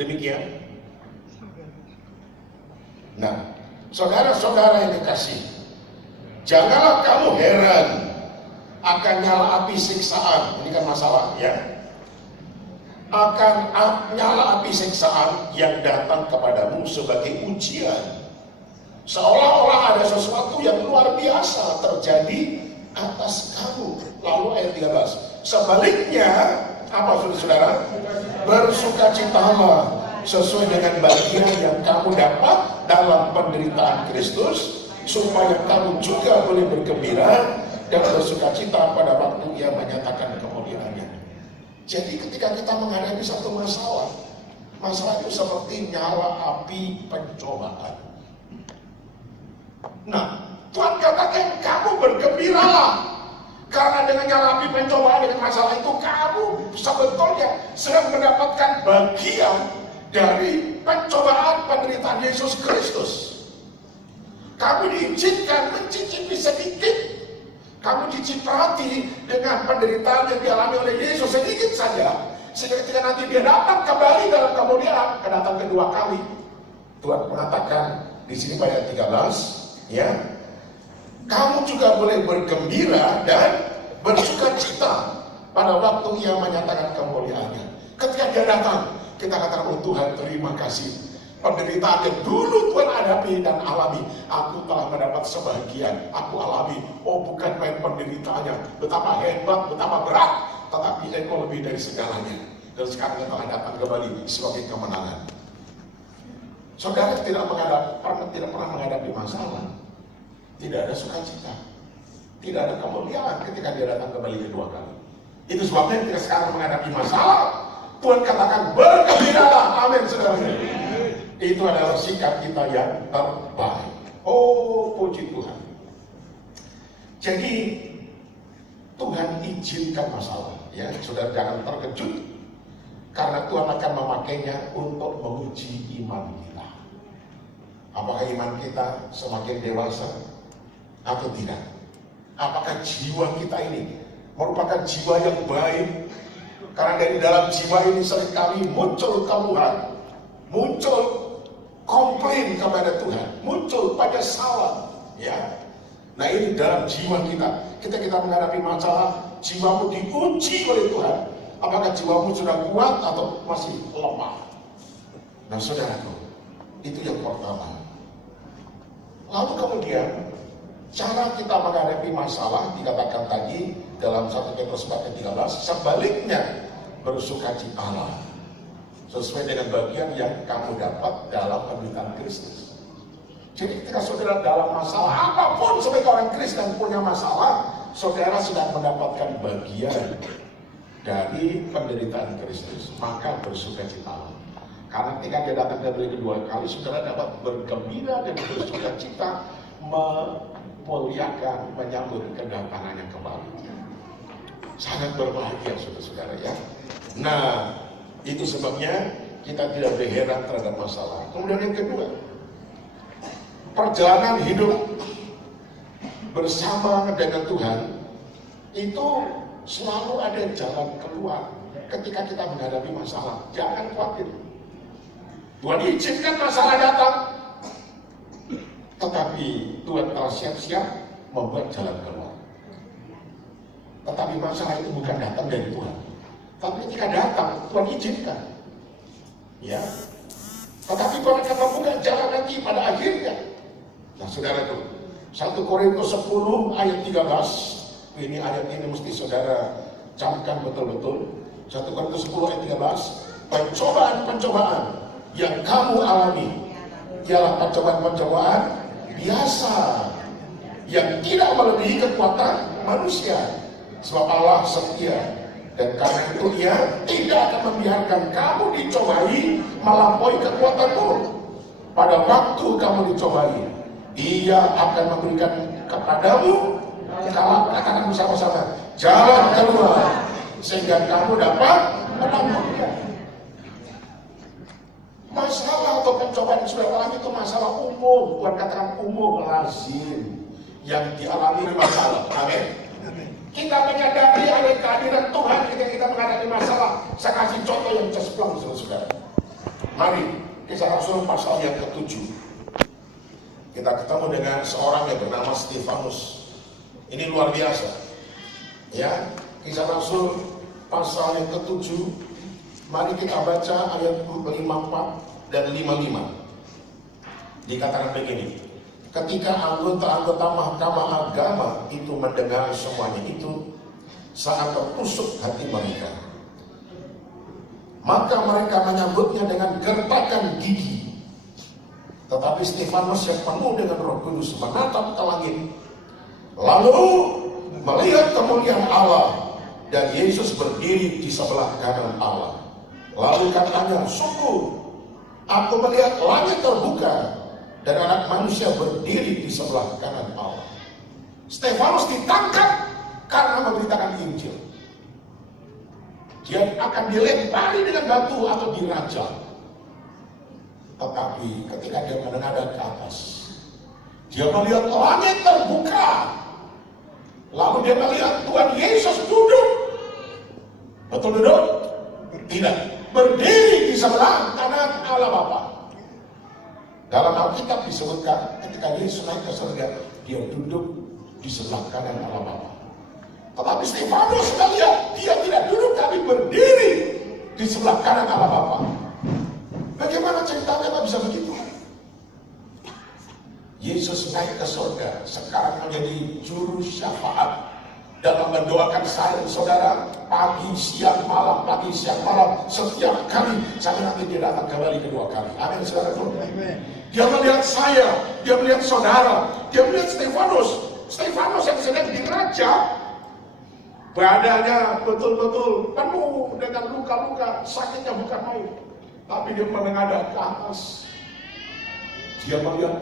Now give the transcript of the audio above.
Demikian. Nah, saudara-saudara yang dikasih, janganlah kamu heran akan nyala api siksaan. Ini kan masalah ya. Akan nyala api siksaan yang datang kepadamu sebagai ujian, seolah-olah ada sesuatu yang luar biasa terjadi atas kamu. Lalu ayat 13, sebaliknya apa saudara? Bersukacitalah sesuai dengan bagian yang kamu dapat dalam penderitaan Kristus, supaya kamu juga boleh bergembira dan bersukacita pada waktu Ia menyatakan kemuliaannya. Jadi ketika kita menghadapi satu masalah, masalah itu seperti nyala api pencobaan. Nah, Tuhan katakan kamu bergembiralah, karena dengan nyala api pencobaan, dengan masalah itu kamu sebetulnya sedang mendapatkan bagian dari pencobaan penderitaan Yesus Kristus. Kamu diizinkan mencicipi sedikit, kamu diciprati dengan penderitaan yang dialami oleh Yesus sedikit saja, sehingga ketika nanti Dia datang kembali dalam kemuliaan, kedatang kedua kali, Tuhan mengatakan di sini pada 13, ya, kamu juga boleh bergembira dan bersukacita pada waktu Ia menyatakan kemuliaannya. Ketika Dia datang, kita katakan, oh Tuhan, terima kasih. Penderitaan yang dulu Tuhan hadapi dan alami, aku telah mendapat sebagian. Aku alami, oh bukan main penderitaannya, betapa hebat, betapa berat, tetapi engkau lebih dari segalanya. Dan sekarang telah datang kembali sebagai kemenangan. Saudara tidak pernah menghadapi masalah, tidak ada sukacita, tidak ada kemuliaan ketika Dia datang kembali kedua kali. Itu sebabnya ketika sekarang menghadapi masalah, Tuhan katakan bergembiralah. Amin, saudara. Itu adalah sikap kita yang terbaik. Oh, puji Tuhan. Jadi Tuhan izinkan masalah, ya, saudara jangan terkejut, karena Tuhan akan memakainya untuk menguji iman kita. Apakah iman kita semakin dewasa atau tidak? Apakah jiwa kita ini merupakan jiwa yang baik? Karena dari dalam jiwa ini seringkali muncul keluhan, muncul komplain kepada Tuhan, muncul penyesalan, ya. Nah, ini dalam jiwa kita. Kita menghadapi masalah, jiwamu diuji oleh Tuhan. Apakah jiwamu sudah kuat atau masih lemah? Nah, saudaraku, itu yang pertama. Lalu kemudian, cara kita menghadapi masalah dikatakan tadi dalam 1 Petrus 4:13, sebaliknya bersukacitalah sesuai dengan bagian yang kamu dapat dalam penderitaan Kristus. Jadi ketika saudara dalam masalah apapun, sebagai orang Kristen punya masalah, saudara sedang mendapatkan bagian dari penderitaan Kristus, maka bersukacitalah. Karena ketika Dia datang kembali kedua kali, saudara dapat bergembira dan bersukacita, memuliakan, menyambut kedatangannya kembali. Sangat berbahagia, saudara-saudara, ya. Nah, itu sebabnya kita tidak berheran terhadap masalah. Kemudian yang kedua, perjalanan hidup bersama dengan Tuhan itu selalu ada jalan keluar ketika kita menghadapi masalah. Jangan khawatir. Tuhan izinkan masalah datang, tetapi Tuhan telah siap-siap membuat jalan keluar. Tetapi masalah itu bukan datang dari Tuhan, tapi ketika datang, Tuhan izinkan. Ya. Tetapi Tuhan akan membuka jalan nanti pada akhirnya. Nah, saudara itu, 1 Korintus 10 ayat 13. Ini ayat ini mesti saudara camkan betul-betul. 1 Korintus 10 ayat 13. Pencobaan-pencobaan yang kamu alami ialah pencobaan-pencobaan biasa yang tidak melebihi kekuatan manusia. Sebab Allah setia, dan karena itu Ia tidak akan membiarkan kamu dicobai melampaui kekuatanmu. Pada waktu kamu dicobai, Ia akan memberikan kepadamu, kalau katakan bersama-sama, jalan keluar, sehingga kamu dapat menangnya. Masalah atau pencobaan yang sudah alami itu masalah umum. Tuhan katakan umum, lazim, yang dialami masalah. Amin. Kita menyadari ada kehadiran Tuhan ketika kita menghadapi masalah. Saya kasih contoh yang cesplong, saudara. Mari, Kisah Rasul pasal yang ke-7. Kita ketemu dengan seorang yang bernama Stefanus. Ini luar biasa. Ya, Kisah Rasul pasal yang ke-7. Mari kita baca ayat 54 dan 55. Dikatakan begini, ketika anggota-anggota mahkamah agama itu mendengar semuanya itu, sangat tertusuk hati mereka. Maka mereka menyambutnya dengan gertakan gigi. Tetapi Stefanus yang penuh dengan Roh Kudus menatap ke langit, lalu melihat kemuliaan Allah dan Yesus berdiri di sebelah kanan Allah. Lalu katanya, sungguh aku melihat langit terbuka dan Anak Manusia berdiri di sebelah kanan Allah. Stefanus ditangkap karena memberitakan Injil. Dia akan dilempari dengan batu atau dirajam. Tetapi ketika dia menengadah ke atas, dia melihat langit terbuka. Lalu dia melihat Tuhan Yesus duduk. Betul duduk? Tidak. Berdiri di sebelah kanan Allah Bapa. Dalam Alkitab disebutkan ketika Yesus naik ke surga, dia duduk di sebelah kanan Allah Bapa. Tetapi Stefanus melihat dia tidak duduk tapi berdiri di sebelah kanan Allah Bapa. Bagaimana ceritanya kok bisa begitu? Yesus naik ke surga, sekarang menjadi juru syafaat dalam mendoakan saya dan saudara pagi, siang, malam, pagi, siang, malam, setiap kali sampai nanti dia datang kembali kedua kali. Amin, saudara. Dia melihat saya, dia melihat saudara, dia melihat Stefanus. Stefanus yang sedang dirajam, badannya betul-betul penuh dengan luka-luka, sakitnya bukan main. Tapi dia menengadah ke atas. Dia melihat